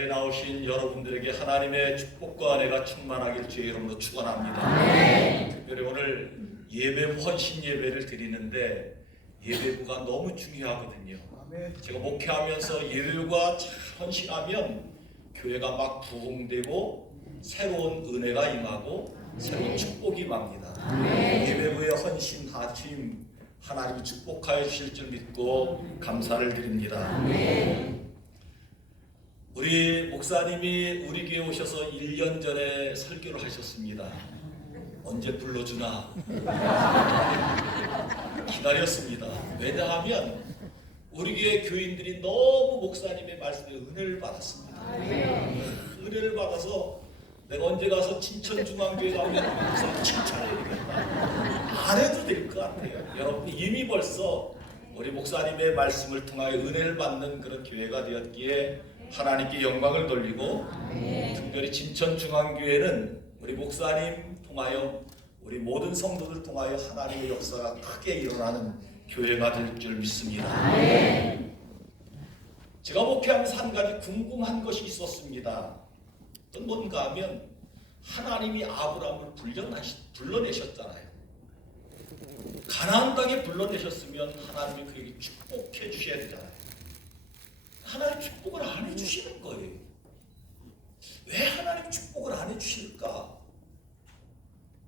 자리에 나오신 여러분들에게 하나님의 축복과 은혜가 충만하길 주의 이름으로 축원합니다. 특별히 오늘 예배부 헌신 예배를 드리는데 예배부가 너무 중요하거든요. 제가 목회하면서 예배부가 잘 헌신하면 교회가 막 부흥되고 새로운 은혜가 임하고 새로운 축복이 임합니다. 예배부의 헌신하심 하나님이 축복하여 주실 줄 믿고 감사를 드립니다. 우리 목사님이 우리 교회 오셔서 1년 전에 설교를 하셨습니다. 언제 불러주나 기다렸습니다. 왜냐하면 우리 교회 교인들이 너무 목사님의 말씀에 은혜를 받았습니다. 은혜를 받아서 내가 언제 가서 진천중앙교회 가면 목사님 칭찬해야 되겠다. 안 해도 될 것 같아요. 여러분 이미 벌써 우리 목사님의 말씀을 통하여 은혜를 받는 그런 교회가 되었기에 하나님께 영광을 돌리고 특별히 진천중앙교회는 우리 목사님 통하여 우리 모든 성도들 통하여 하나님의 역사가 크게 일어나는 교회가 될 줄 믿습니다. 제가 목회하면서 한 가지 궁금한 것이 있었습니다. 어떤 뭔가 하면 하나님이 아브라함을 불러내셨잖아요. 가나안 땅에 불러내셨으면 하나님이 그에게 축복해 주셔야 되잖아요. 하나님 축복을 안 해주시는 거예요. 왜 하나님 축복을 안 해주실까?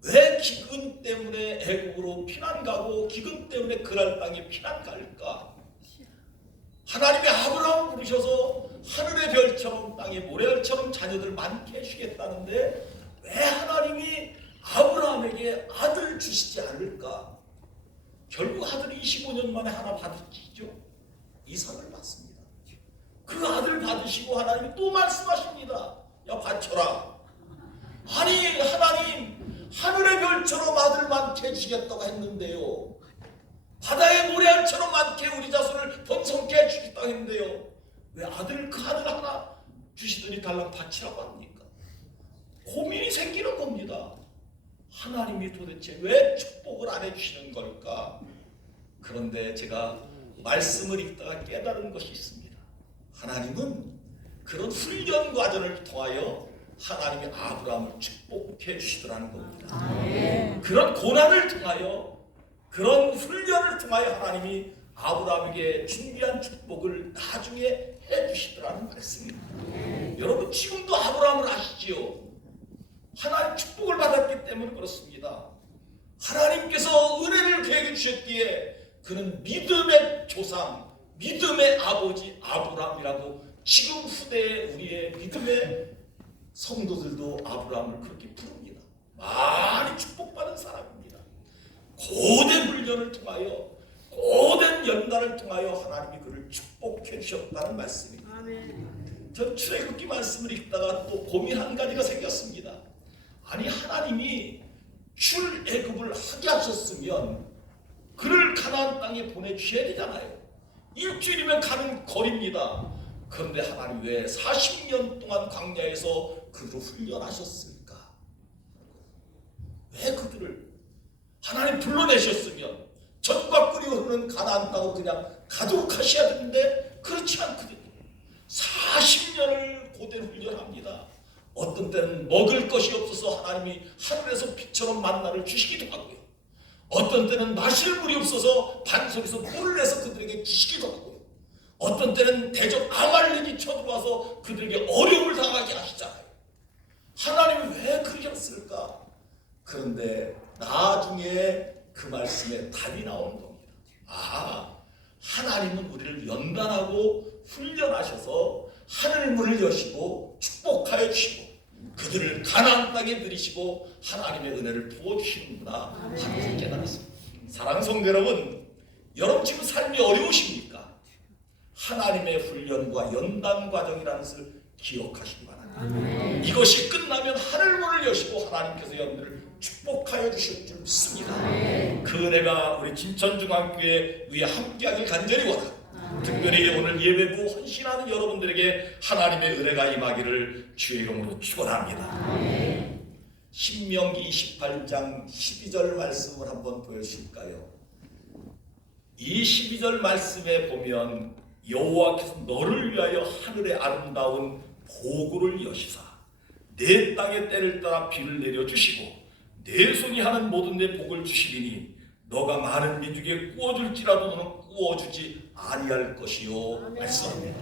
왜 기근 때문에 애국으로 피난 가고 기근 때문에 그랄 땅에 피난 갈까? 하나님이 아브라함을 부르셔서 하늘의 별처럼 땅의 모래알처럼 자녀들 많게 해주겠다는데 왜 하나님이 아브라함에게 아들 주시지 않을까? 결국 아들이 25년 만에 하나 받으시죠. 이삭을 받습니다. 그 아들 받으시고 하나님이 또 말씀하십니다. 야 바쳐라. 아니 하나님 하늘의 별처럼 아들 많게 해주겠다고 했는데요. 바다의 모래알처럼 많게 우리 자손을 번성케 해주겠다고 했는데요. 왜 그 아들 하나 주시더니 달랑 바치라고 합니까? 고민이 생기는 겁니다. 하나님이 도대체 왜 축복을 안 해주시는 걸까? 그런데 제가 말씀을 읽다가 깨달은 것이 있습니다. 하나님은 그런 훈련 과정을 통하여 하나님이 아브라함을 축복해 주시더라는 겁니다. 그런 고난을 통하여 그런 훈련을 통하여 하나님이 아브라함에게 준비한 축복을 나중에 해주시더라는 말씀입니다. 여러분 지금도 아브라함을 아시지요? 하나님 축복을 받았기 때문에 그렇습니다. 하나님께서 은혜를 그에게 주셨기에 그는 믿음의 조상, 믿음의 아버지 아브라함이라고 지금 후대에 우리의 믿음의 성도들도 아브라함을 그렇게 부릅니다. 많이 축복받은 사람입니다. 고된 훈련을 통하여 고된 연단을 통하여 하나님이 그를 축복해 주셨다는 말씀입니다. 전 출애굽기 말씀을 읽다가 또 고민 한 가지가 생겼습니다. 아니 하나님이 출애굽을 하게 하셨으면 그를 가나안 땅에 보내주셔야 되잖아요. 일주일이면 가는 거리입니다. 그런데 하나님 왜 40년 동안 광야에서 그들을 훈련하셨을까? 왜 그들을 하나님 불러내셨으면 젖과 꿀이 흐르는 가나안 땅으로 그냥 가도록 하셔야 되는데 그렇지 않거든요. 40년을 고된 훈련합니다. 어떤 때는 먹을 것이 없어서 하나님이 하늘에서 빛처럼 만나를 주시기도 하고요. 어떤 때는 마실 물이 없어서 반석에서 물을 내서 그들에게 주시기도 하고요. 어떤 때는 대적 아말렉이 쳐들어와서 그들에게 어려움을 당하게 하시잖아요. 하나님이 왜 그러셨을까? 그런데 나중에 그 말씀에 답이 나오는 겁니다. 하나님은 우리를 연단하고 훈련하셔서 하늘문을 여시고 축복하여 주시고 그들을 가나안 땅에 들이시고 하나님의 은혜를 부어주시는구나 하는 것을 깨달았습니다. 사랑하는 성도 여러분, 여러분 지금 삶이 어려우십니까? 하나님의 훈련과 연단 과정이라는 것을 기억하시기 바랍니다. 이것이 끝나면 하늘문을 여시고 하나님께서 여러분들을 축복하여 주실 줄 믿습니다. 그 은혜가 우리 진천중앙교회 위에 함께하길 간절히 원합니다. 특별히 오늘 예배부 헌신하는 여러분들에게 하나님의 은혜가 임하기를 주의 이름으로 축원합니다. 신명기 28장 12절 말씀을 한번 보여주실까요? 이 12절 말씀에 보면 여호와께서 너를 위하여 하늘의 아름다운 보고를 여시사 내 땅의 때를 따라 비를 내려주시고 내 손이 하는 모든 데 복을 주시리니 너가 많은 민족에 꾸어줄지라도 너는 꾸어주지 아니할 것이요. 말씀합니다.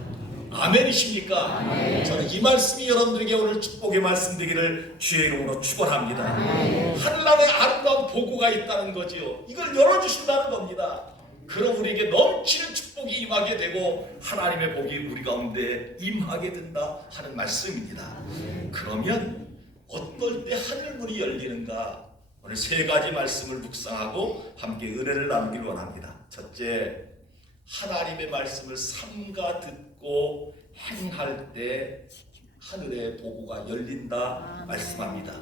아멘이십니까? 아멘. 저는 이 말씀이 여러분들에게 오늘 축복의 말씀 되기를 주의 이름으로 축원합니다. 하늘나라에 아름다운 보고가 있다는 거지요. 이걸 열어주신다는 겁니다. 그럼 우리에게 넘치는 축복이 임하게 되고 하나님의 복이 우리 가운데 임하게 된다 하는 말씀입니다. 그러면 어떨 때 하늘문이 열리는가? 오늘 세 가지 말씀을 묵상하고 함께 은혜를 나누기를 원합니다. 첫째, 하나님의 말씀을 삼가 듣고 행할 때 하늘의 보고가 열린다 말씀합니다.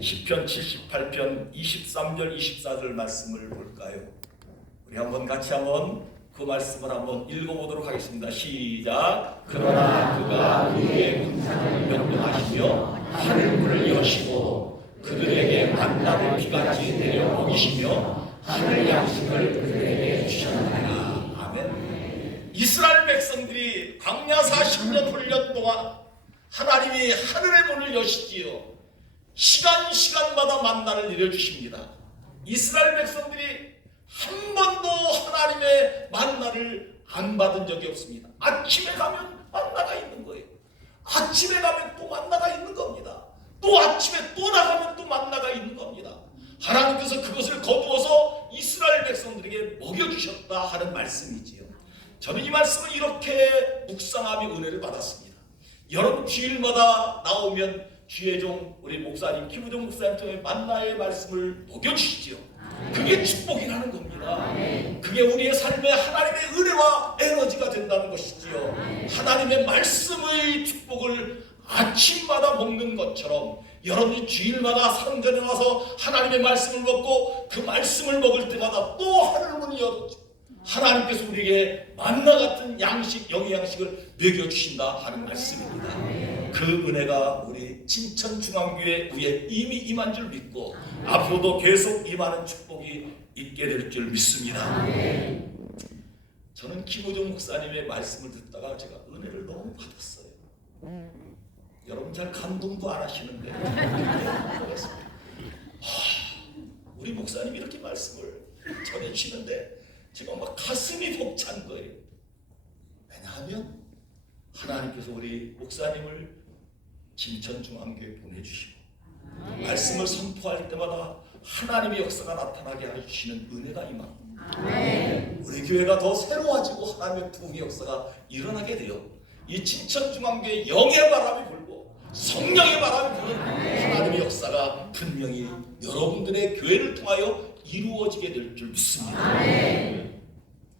시편 78편 23절 24절 말씀을 볼까요? 우리 한번 같이 한번 그 말씀을 한번 읽어보도록 하겠습니다. 시작. 그러나 그가 그의 군상을 명령하시며 하늘문을 여시고 그들에게 만나는 비같이 내려 먹이시며 하늘 양식을 그들에게 주셨느니라. 아멘. 이스라엘 백성들이 광야 40년 훈련 동안 하나님이 하늘의 문을 여시지요. 시간마다 만나를 내려주십니다. 이스라엘 백성들이 한 번도 하나님의 만나를 안 받은 적이 없습니다. 아침에 가면 만나가 있는 거예요. 아침에 가면 또 만나가 있는 겁니다. 또 아침에 또 나가면 또 만나가 있는 겁니다. 하나님께서 그것을 거두어서 이스라엘 백성들에게 먹여주셨다 하는 말씀이지요. 저는 이 말씀을 이렇게 묵상하며 은혜를 받았습니다. 여러분 주일마다 나오면 주의 종 우리 목사님 김우정 목사님 통해 만나의 말씀을 먹여주시지요. 그게 축복이라는 겁니다. 그게 우리의 삶에 하나님의 은혜와 에너지가 된다는 것이지요. 하나님의 말씀의 축복을 아침마다 먹는 것처럼 여러분이 주일마다 성전에 와서 하나님의 말씀을 먹고 그 말씀을 먹을 때마다 또 하늘문이 열어지고 하나님께서 우리에게 만나 같은 양식, 영의 양식을 먹여주신다 하는 말씀입니다. 그 은혜가 우리 진천중앙교회 위에 이미 임한 줄 믿고 앞으로도 계속 임하는 축복이 있게 될 줄 믿습니다. 저는 김우정 목사님의 말씀을 듣다가 제가 은혜를 너무 받았어요. 여러분 잘 감동도 안 하시는데 우리 목사님이 이렇게 말씀을 전해주시는데 제가 막 가슴이 벅찬 거예요. 왜냐하면 하나님께서 우리 목사님을 진천중앙교회에 보내주시고 말씀을 선포할 때마다 하나님의 역사가 나타나게 해주시는 은혜가 임합니다. 우리 교회가 더 새로워지고 하나님의 부흥의 역사가 일어나게 돼요. 이 진천중앙교회 영의 바람이 불고 성령의 바람이 부는 하나님의 역사가 분명히 여러분들의 교회를 통하여 이루어지게 될 줄 믿습니다.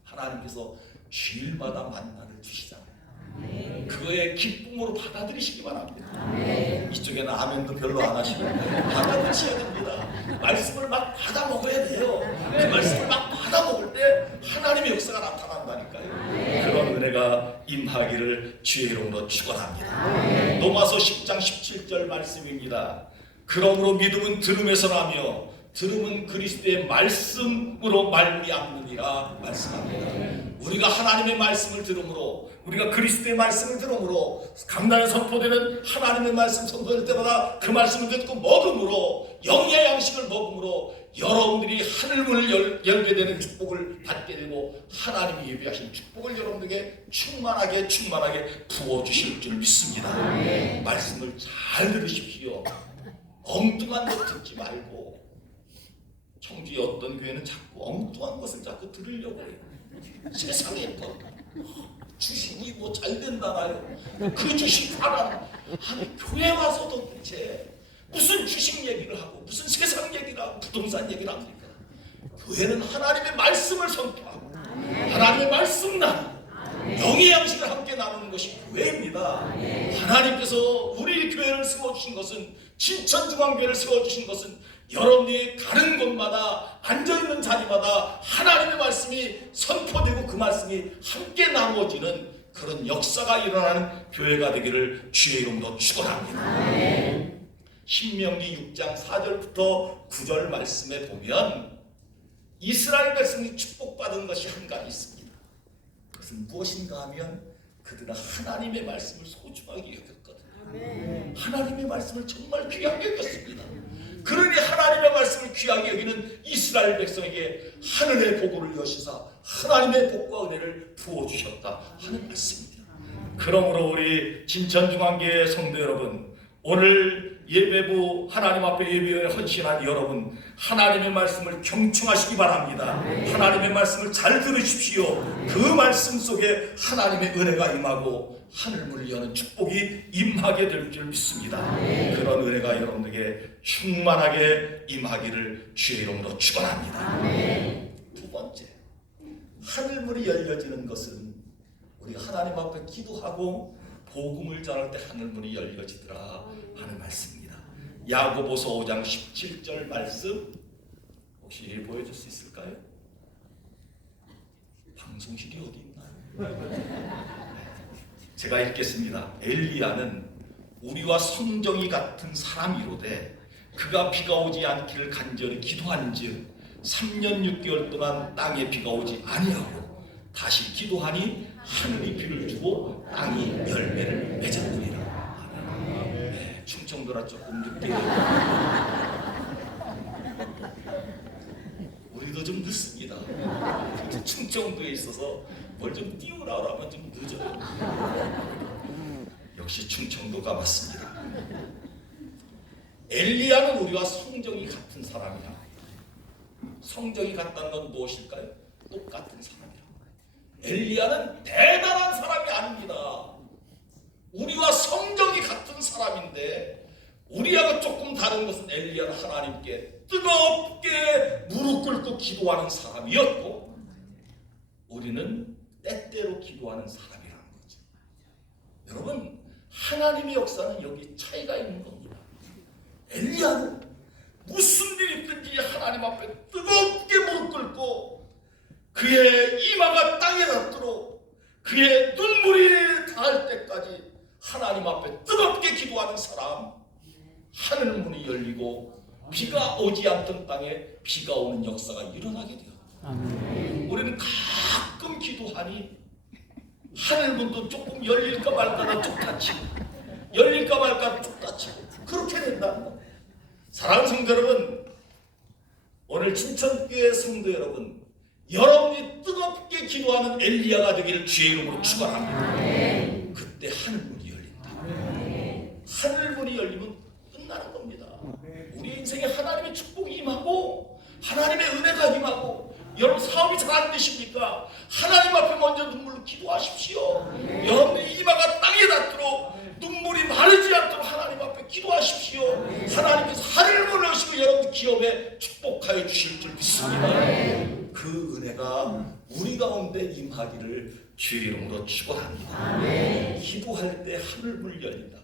하나님께서 주일마다 만나를 주시잖아요. 그거에 기쁨으로 받아들이시기 바랍니다. 이쪽에는 아멘도 별로 안 하시는데 받아들이셔야 됩니다. 말씀을 막 받아 먹어야 돼요. 그 말씀을 막 받아 먹을 때 하나님의 역사가 나타난다니까요. 그런 은혜가 임하기를 주의 이름으로 축원합니다. 로마서 10장 17절 말씀입니다. 그러므로 믿음은 들음에서 나며 들음은 그리스도의 말씀으로 말미암느니라 말씀합니다. 우리가 하나님의 말씀을 들음으로 우리가 그리스도의 말씀을 들음으로 강단에 선포되는 하나님의 말씀 선포될 때마다 그 말씀을 듣고 먹음으로 영의 양식을 먹음으로 여러분들이 하늘문을 열게 되는 축복을 받게 되고 하나님이 예비하신 축복을 여러분들에게 충만하게 부어주실 줄 믿습니다. 말씀을 잘 들으십시오. 엉뚱한 것 듣지 말고 청주의 어떤 교회는 자꾸 엉뚱한 것을 자꾸 들으려고 해요. 세상에 또 주식이 뭐 잘 된다나요? 그 주식 하나 아니 교회 와서도 대체 무슨 주식 얘기를 하고 무슨 세상 얘기를 하고 부동산 얘기를 합니까? 교회는 하나님의 말씀을 선포하고 하나님의 말씀 나누고 영의 양식을 함께 나누는 것이 교회입니다. 하나님께서 우리 교회를 세워주신 것은 진천중앙교회를 세워주신 것은 여러분이 가는 곳마다 앉아있는 자리마다 하나님의 말씀이 선포되고 그 말씀이 함께 나누어지는 그런 역사가 일어나는 교회가 되기를 주의 이름으로 축원합니다. 신명기 6장 4절부터 9절 말씀에 보면 이스라엘 백성이 축복받은 것이 한 가지 있습니다. 그것은 무엇인가 하면 그들은 하나님의 말씀을 소중하게 여겼거든요. 하나님의 말씀을 정말 귀하게 여겼습니다. 그러니 하나님의 말씀을 귀하게 여기는 이스라엘 백성에게 하늘의 복을 여시사 하나님의 복과 은혜를 부어주셨다 하는 말씀입니다. 그러므로 우리 진천중앙교회 성도 여러분, 오늘 예배부 하나님 앞에 예배에 헌신한 여러분, 하나님의 말씀을 경청하시기 바랍니다. 하나님의 말씀을 잘 들으십시오. 그 말씀 속에 하나님의 은혜가 임하고 하늘문을 여는 축복이 임하게 될 줄 믿습니다. 그런 은혜가 여러분에게 충만하게 임하기를 주의 이름으로 축원합니다. 두 번째, 하늘문이 열려지는 것은 우리가 하나님 앞에 기도하고 복음을 전할 때 하늘문이 열려지더라 하는 말씀입니다. 야고보서 5장 17절 말씀 혹시 보여줄 수 있을까요? 방송실이 어디 있나요? 제가 읽겠습니다. 엘리야는 우리와 성정이 같은 사람이로되 그가 비가 오지 않기를 간절히 기도한즉 3년 6개월 동안 땅에 비가 오지 아니하고 다시 기도하니 하늘이 비를 주고 땅이 열매를 맺었느니라. 네, 충청도라 조금 늦게 우리도 좀 늦습니다. 충청도에 있어서 뭘 좀 띄우라 하면 좀 늦어요. 역시 충청도가 맞습니다. 엘리야는 우리와 성정이 같은 사람이라. 성정이 같다는 건 무엇일까요? 똑같은 사람이라. 엘리야는 대단한 사람이 아닙니다. 우리와 성정이 같은 사람인데 우리하고 조금 다른 것은 엘리야는 하나님께 뜨겁게 무릎 꿇고 기도하는 사람이었고 우리는 때때로 기도하는 사람이라는 거죠. 여러분, 하나님의 역사는 여기 차이가 있는 겁니다. 엘리야는 무슨 일이 있든지 하나님 앞에 뜨겁게 무릎 꿇고 그의 이마가 땅에 닿도록 그의 눈물이 닿을 때까지 하나님 앞에 뜨겁게 기도하는 사람, 하늘문이 열리고 비가 오지 않던 땅에 비가 오는 역사가 일어나게 돼요. 우리는 가끔 기도하니 하늘문도 조금 열릴까 말까 쭉 닫히고 열릴까 말까 쭉 닫히고 그렇게 된다는 겁니다. 사랑하는 성도 여러분, 오늘 진천교회 성도 여러분, 여러분이 뜨겁게 기도하는 엘리야가 되기를 주의 이름으로 축원합니다. 그때 하늘문이 열린다. 하늘문이 열리면 끝나는 겁니다. 우리 인생에 하나님의 축복이 임하고 하나님의 은혜가 임하고 여러분 사업이 잘 안 되십니까? 하나님 앞에 먼저 눈물로 기도하십시오. 여러분의 이마가 땅에 닿도록 눈물이 마르지 않도록 하나님 앞에 기도하십시오. 하나님께서 하늘문을 여시고 여러분 기업에 축복하여 주실 줄 믿습니다. 그 은혜가 우리 가운데 임하기를 주의 이름으로 축원합니다. 기도할 때 하늘문이 열린다.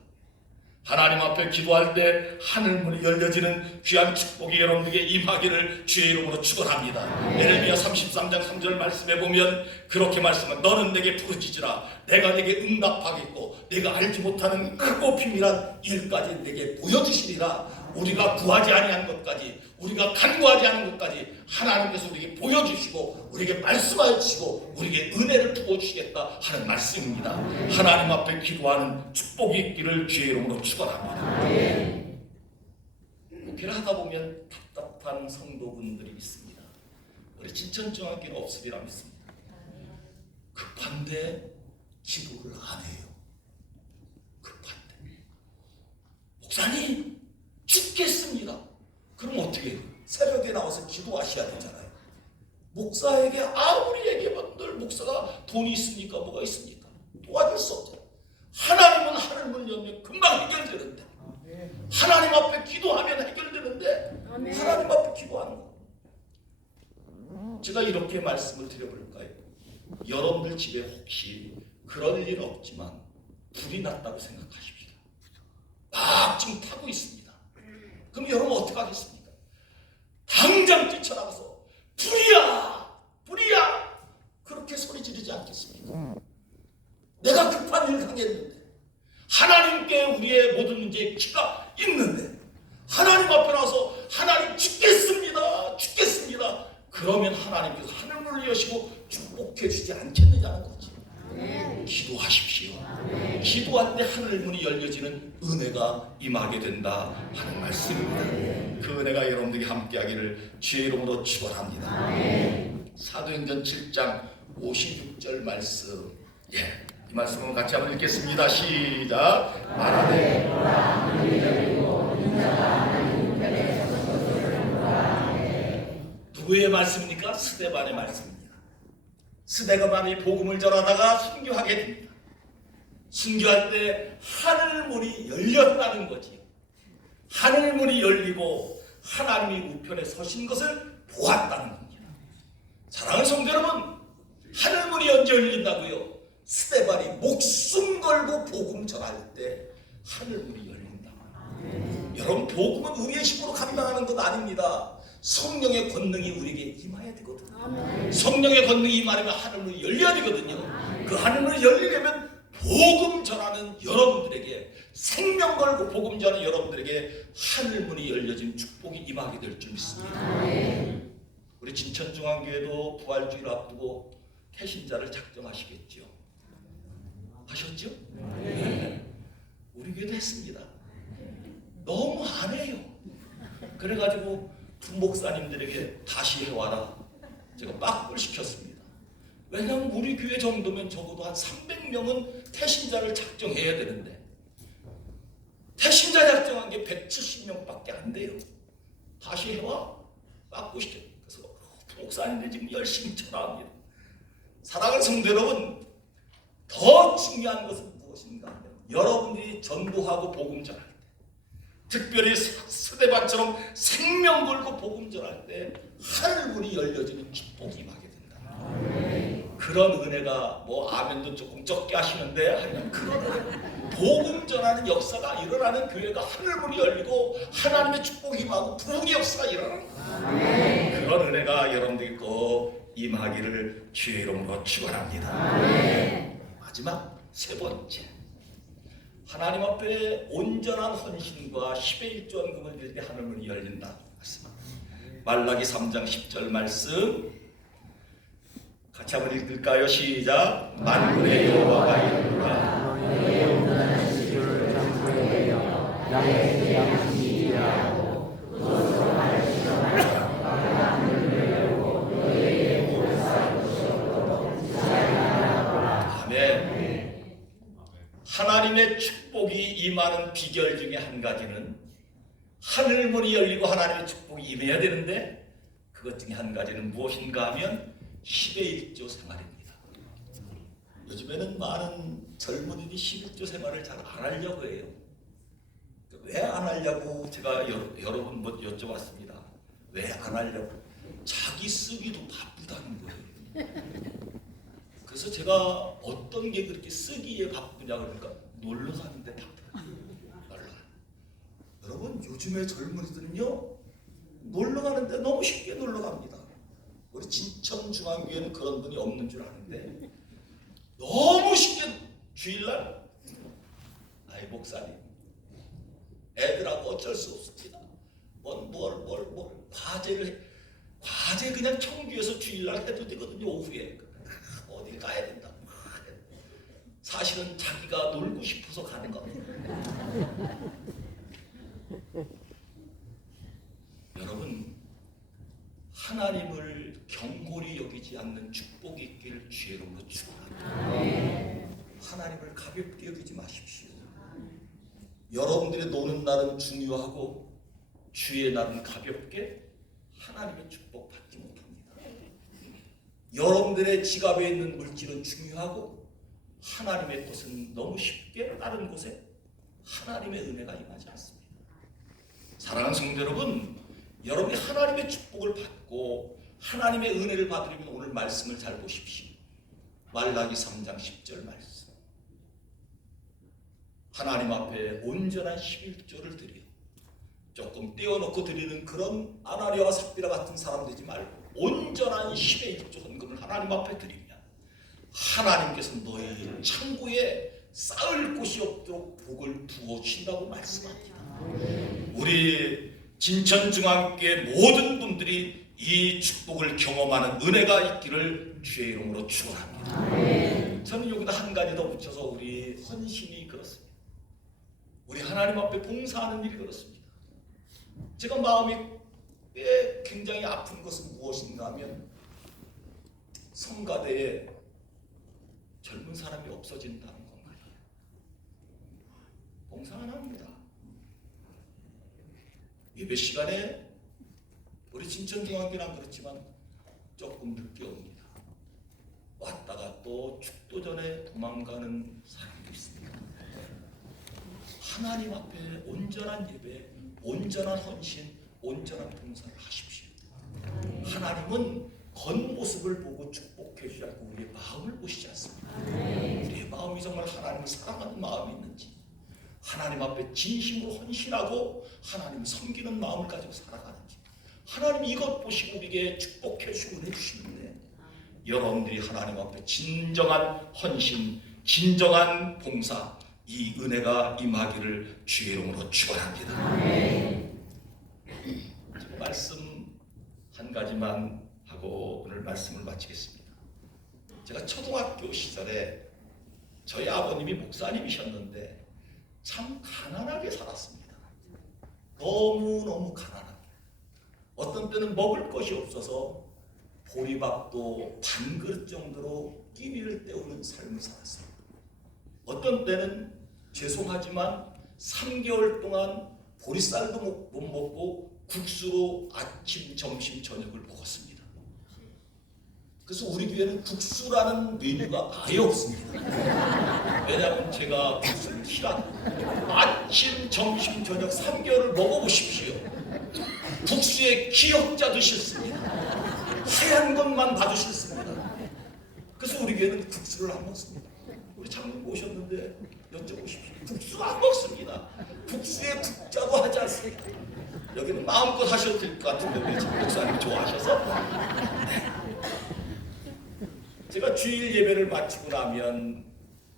하나님 앞에 기도할 때 하늘문이 열려지는 귀한 축복이 여러분에게 임하기를 주의 이름으로 축원합니다. 예레미야 33장 3절 말씀에 보면 그렇게 말씀은 너는 내게 부르짖으라 내가 내게 응답하겠고 내가 알지 못하는 크고 비밀한 일까지 내게 보여주시리라. 우리가 구하지 아니한 것까지 우리가 간구하지 않은 것까지 하나님께서 우리에게 보여주시고 우리에게 말씀하여 주시고 우리에게 은혜를 부어주시겠다 하는 말씀입니다. 하나님 앞에 기도하는 축복이 있기를 주의 이름으로 축원합니다. 목회를 하다 보면 답답한 성도분들이 있습니다. 우리 진천중앙교회는 없으리라 믿습니다. 급한데 기도를 안 해요. 급한데 목사님 죽겠습니다. 그럼 어떻게 해요? 새벽에 나와서 기도하셔야 되잖아요. 목사에게 아무리 얘기해봐도 늘 목사가 돈이 있으니까 뭐가 있습니까? 도와줄 수 없잖아요. 하나님은 하늘문 열면 금방 해결되는데 하나님 앞에 기도하면 해결되는데 하나님 앞에 기도하는 거. 제가 이렇게 말씀을 드려볼까요? 여러분들 집에 혹시 그럴 일 없지만 불이 났다고 생각하십시다. 막 지금 타고 있습니다. 그럼 여러분 어떻게 하겠습니까? 당장 뛰쳐나가서 불이야! 불이야! 그렇게 소리 지르지 않겠습니까? 내가 급한 일을 당했는데 하나님께 우리의 모든 문제에 피가 있는데 하나님 앞에 나와서 하나님 죽겠습니다. 죽겠습니다. 그러면 하나님께서 하늘문을 여시고 축복해 주지 않겠느냐는 거지. 기도하십시오. 기도할 때 하늘 문이 열려지는 은혜가 임하게 된다 하는 말씀입니다. 그 은혜가 여러분들에게 함께하기를 주의 이름으로 축원합니다. 사도행전 7장 56절 말씀, 이 말씀을 같이 한번 읽겠습니다. 시작. 말하되 누구의 말씀입니까? 스데반의 말씀입니다. 스데반이 복음을 전하다가 순교하게 됩니다. 순교할 때 하늘문이 열렸다는 거지요. 하늘문이 열리고 하나님이 우편에 서신 것을 보았다는 겁니다. 사랑하는 성도 여러분, 하늘문이 언제 열린다고요? 스데반이 목숨 걸고 복음 전할 때 하늘문이 열린다. 여러분, 복음은 우리의 힘으로 감당하는 것 아닙니다. 성령의 권능이 우리에게 임해야 되거든요. 성령의 권능이 임하려면 하늘문이 열려야 되거든요. 그 하늘문이 열리려면 복음 전하는 여러분들에게, 생명 걸고 복음 전하는 여러분들에게 하늘문이 열려진 축복이 임하게 될 줄 믿습니다. 우리 진천중앙교회도 부활주의를 앞두고 태신자를 작정하시겠죠. 하셨죠? 네. 우리 교회도 했습니다. 너무 안 해요. 그래가지고 부목사님들에게 다시 해와라, 제가 빡불 시켰습니다. 왜냐하면 우리 교회 정도면 적어도 한 300명은 태신자를 작정해야 되는데 태신자 작정한 게 170명밖에 안 돼요. 다시 해와, 빡불 시켰. 그래서 부목사님들 지금 열심히 전화합니다. 사랑하는 성도 여러분, 더 중요한 것은 무엇인가 하면 여러분들이 전도하고 복음 전할 때, 특별히 스데반처럼 생명 걸고 복음 전할 때 하늘문이 열려지는 축복이 임하게 된다. 그런 은혜가 뭐 아멘도 조금 적게 하시는데 하여간 그런 은혜, 복음 전하는 역사가 일어나는 교회가 하늘문이 열리고 하나님의 축복이 임하고 부흥의 역사가 일어나는 거예요. 그런 은혜가 여러분들이 꼭 임하기를 주의 이름으로 축원합니다. 마지막 세 번째, 하나님 앞에 온전한 헌신과 10의 1조 헌금을 드릴 때 하늘문이 열린다. 말라기 3장 10절 말씀 같이 한번 읽을까요? 시작. 만군의 여호와가 이르노라 너의 온전한 시주를 창조해 나의 양식이 하고 그것으로 나를 시험하여 내가 하늘을 열고 너에게 물을 쌓을 것이 없도록 지사하라. 아멘. 하나님의 축복이 임하는 비결 중에 한 가지는 하늘문이 열리고 하나님의 축복이 임해야 되는데, 그것 중에 한 가지는 무엇인가 하면 10의 1조 생활입니다. 요즘에는 많은 젊은이들이 11조 생활을 잘 안 하려고 해요. 왜 안 하려고 제가 여러 번 여쭤봤습니다. 왜 안 하려고? 자기 쓰기도 바쁘다는 거예요. 그래서 제가 어떤 게 그렇게 쓰기에 바쁘냐 그러니까 놀러 가는데 바쁘다. 여러분, 요즘의 젊은이들은요, 놀러 가는데 너무 쉽게 놀러 갑니다. 우리 진천중앙교회는 그런 분이 없는 줄 아는데 너무 쉽게 주일날, 아이 목사님, 애들하고 어쩔 수 없습니다. 과제 그냥 청주에서 주일날 해도 되거든요. 오후에 어디 가야 된다. 사실은 자기가 놀고 싶어서 가는 겁니다. 여러분, 하나님을 경골히 여기지 않는 축복이 있기를 주의 이름으로 축원합니다. 하나님을 가볍게 여기지 마십시오. 여러분들의 노는 날은 중요하고 주의 날은 가볍게 하나님의 축복 받지 못합니다. 여러분들의 지갑에 있는 물질은 중요하고 하나님의 것은 너무 쉽게 다른 곳에 하나님의 은혜가 임하지 않습니다. 사랑하는 성도 여러분, 여러분이 하나님의 축복을 받고 하나님의 은혜를 받으려면 오늘 말씀을 잘 보십시오. 말라기 3장 10절 말씀. 하나님 앞에 온전한 11조를 드려, 조금 떼어놓고 드리는 그런 아나니아와 삽비라 같은 사람 되지 말고 온전한 10의 1조 헌금을 하나님 앞에 드리면 하나님께서 너희 창고에 쌓을 곳이 없도록 복을 부어주신다고 말씀합니다. 우리 진천중앙교회 모든 분들이 이 축복을 경험하는 은혜가 있기를 주의 이름으로 축원합니다. 저는 여기다 한 가지 더 붙여서 우리 헌신이 그렇습니다. 우리 하나님 앞에 봉사하는 일이 그렇습니다. 제가 마음이 굉장히 아픈 것은 무엇인가 하면 성가대에 젊은 사람이 없어진다는 건가요? 봉사 안 합니다. 예배 시간에 우리 진천중앙교회는 그렇지만 조금 늦게 옵니다. 왔다가 또 축도 전에 도망가는 사람도 있습니다. 하나님 앞에 온전한 예배, 온전한 헌신, 온전한 봉사를 하십시오. 하나님은 겉모습을 보고 축복해 주지 않고 우리의 마음을 보시지 않습니다. 우리의 마음이 정말 하나님을 사랑하는 마음이 있는지, 하나님 앞에 진심으로 헌신하고 하나님을 섬기는 마음을 가지고 살아가는지, 하나님이 이것 보시고 우리에게 축복해 주시고 은혜 주시는데, 여러분들이 하나님 앞에 진정한 헌신, 진정한 봉사, 이 은혜가 임하기를 주의 이름으로 축원합니다. 말씀 한 가지만 하고 오늘 말씀을 마치겠습니다. 제가 초등학교 시절에 저희 아버님이 목사님이셨는데 참 가난하게 살았습니다. 너무너무 가난하게. 어떤 때는 먹을 것이 없어서 보리밥도 반 그릇 정도로 끼니를 때우는 삶을 살았습니다. 어떤 때는 죄송하지만 3개월 동안 보리쌀도 못 먹고 국수로 아침, 점심, 저녁을 먹었습니다. 그래서 우리 교회는 국수라는 메뉴가 아예 없습니다. 왜냐하면 제가 국수를 싫어합니다. 아침, 점심, 저녁 3개월을 먹어보십시오. 국수에 기역자 드셨습니다. 하얀 것만 봐도 싫습니다. 그래서 우리 교회는 국수를 안 먹습니다. 우리 장로님 오셨는데 여쭤보십시오. 국수 안 먹습니다. 국수에 국자도 하지 않습니다. 여기는 마음껏 하셔도 될 것 같은데 우리 장 목사님 좋아하셔서. 제가 주일 예배를 마치고 나면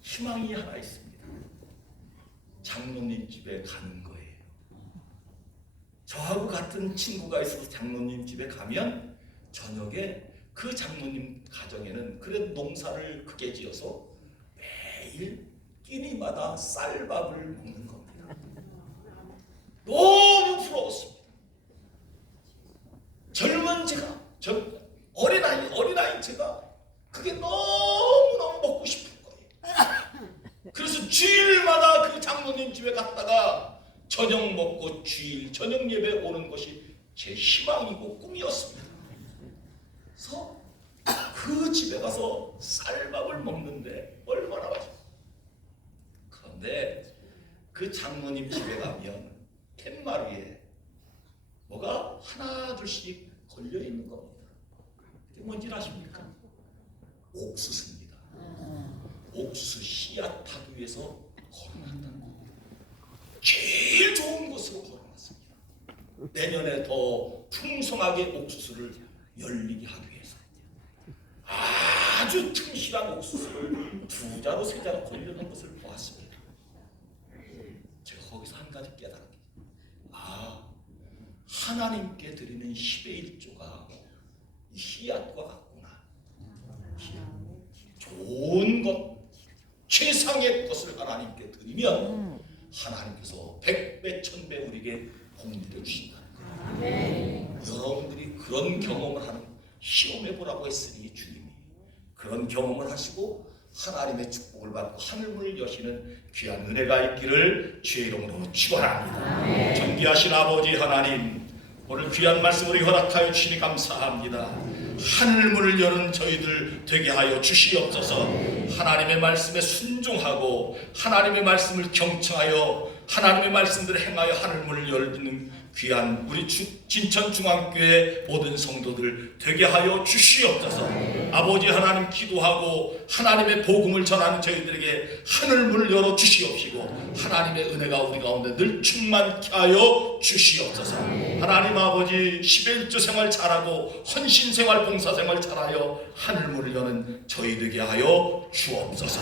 희망이 하나 있습니다. 장로님 집에 가는 거예요. 저하고 같은 친구가 있어서 장로님 집에 가면 저녁에 그 장로님 가정에는 그래도 농사를 크게 지어서 매일 끼니마다 쌀밥을 먹는 겁니다. 너무 부러웠습니다. 젊은 제가, 어린아이 제가 그게 너무너무 먹고 싶은 거예요. 그래서 주일마다 그 장로님 집에 갔다가 저녁 먹고 주일 저녁 예배 오는 것이 제 희망이고 꿈이었습니다. 그래서 그 집에 가서 쌀밥을 먹는데 얼마나 맛있어요. 그런데 그 장로님 집에 가면 팻마루에 뭐가 하나 둘씩 걸려있는 겁니다. 그게 뭔지 아십니까? 옥수수입니다. 옥수수 씨앗 타기 위해서 걸어놨다는 겁니다. 제일 좋은 곳으로 걸어놨습니다. 내년에 더 풍성하게 옥수수를 열리게 하기 위해서 아주 튼실한 옥수수를 2자루 3자루 걸려놓은 것을 보았습니다. 제가 거기서 한 가지 깨달았습니다. 하나님께 드리는 10의 1조가 이 씨앗과 같구나. 좋은 것, 최상의 것을 하나님께 드리면 하나님께서 100배, 1000배 우리에게 복리를 주신다는 거예요. 여러분들이 그런 경험을 하는, 시험해보라고 했으니 주님이 그런 경험을 하시고 하나님의 축복을 받고 하늘문을 여시는 귀한 은혜가 있기를 주의 이름으로 축원합니다. 존귀하신 아버지 하나님, 오늘 귀한 말씀을 허락하여 주시니 감사합니다. 하늘문을 여는 저희들 되게 하여 주시옵소서. 하나님의 말씀에 순종하고 하나님의 말씀을 경청하여 하나님의 말씀대로 행하여 하늘문을 열는 귀한 우리 진천중앙교회 모든 성도들 되게 하여 주시옵소서. 아버지 하나님, 기도하고 하나님의 복음을 전하는 저희들에게 하늘문을 열어 주시옵시고 하나님의 은혜가 우리 가운데 늘 충만케 하여 주시옵소서. 하나님 아버지 11조 생활 잘하고 헌신 생활 봉사 생활 잘하여 하늘 문을 여는 저희 되게 하여 주옵소서.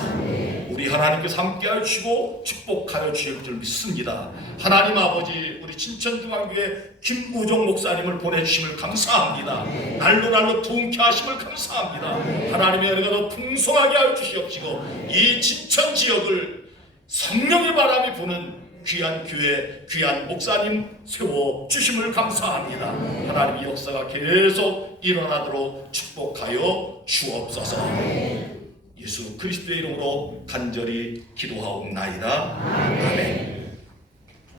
우리 하나님께서 함께하여 주시고 축복하여 주실 줄 믿습니다. 하나님 아버지 우리 진천중앙교회 김우종 목사님을 보내주심을 감사합니다. 날로 부흥케 하심을 감사합니다. 하나님의 은혜가 더 풍성하게 하여 주시옵시고 이 진천 지역을 성령의 바람이 부는 귀한 교회, 귀한 목사님 세워주심을 감사합니다. 하나님의 역사가 계속 일어나도록 축복하여 주옵소서. 예수 그리스도의 이름으로 간절히 기도하옵나이다. 아멘.